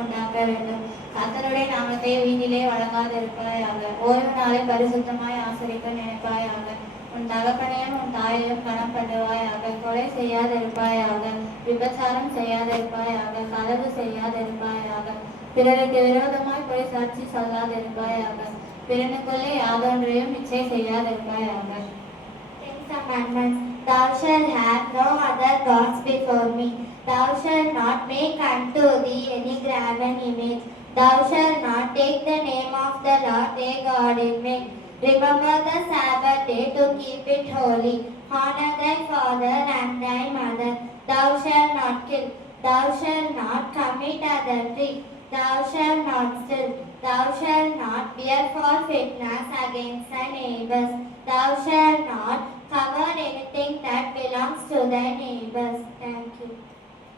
உண்டாக்க வேண்டும். கர்த்தருடைய நாமத்தை வீணிலே வழங்காதிருப்பாயாக. ஓய்வு நாளை பரிசுத்தமாய் ஆசரிக்க நினைப்பாயாக. உன் தகப்பனையும் உன் தாயையும் கனம் பண்ணுவாயாக. கொலை செய்யாதிருப்பாயாக. விபச்சாரம் செய்யாதிருப்பாயாக. களவு செய்யாதிருப்பாயாக. பிறருக்கு விரோதமாய் பொய் சாட்சி சொல்லாதிருப்பாயாக. பிறனுக்குள்ளே யாதொன்றையும் இச்சை செய்யாதிருப்பாயாக. Commandments. Thou shalt have no other gods before me. Thou shalt not make unto thee any graven image. Thou shalt not take the name of the Lord thy God in vain. Remember the Sabbath day to keep it holy. Honor thy father and thy mother. Thou shalt not kill. Thou shalt not commit adultery. Thou shalt not steal. Thou shalt not bear false witness against thy neighbors. Thou shalt not cover anything that belongs to thy neighbors. Thank you.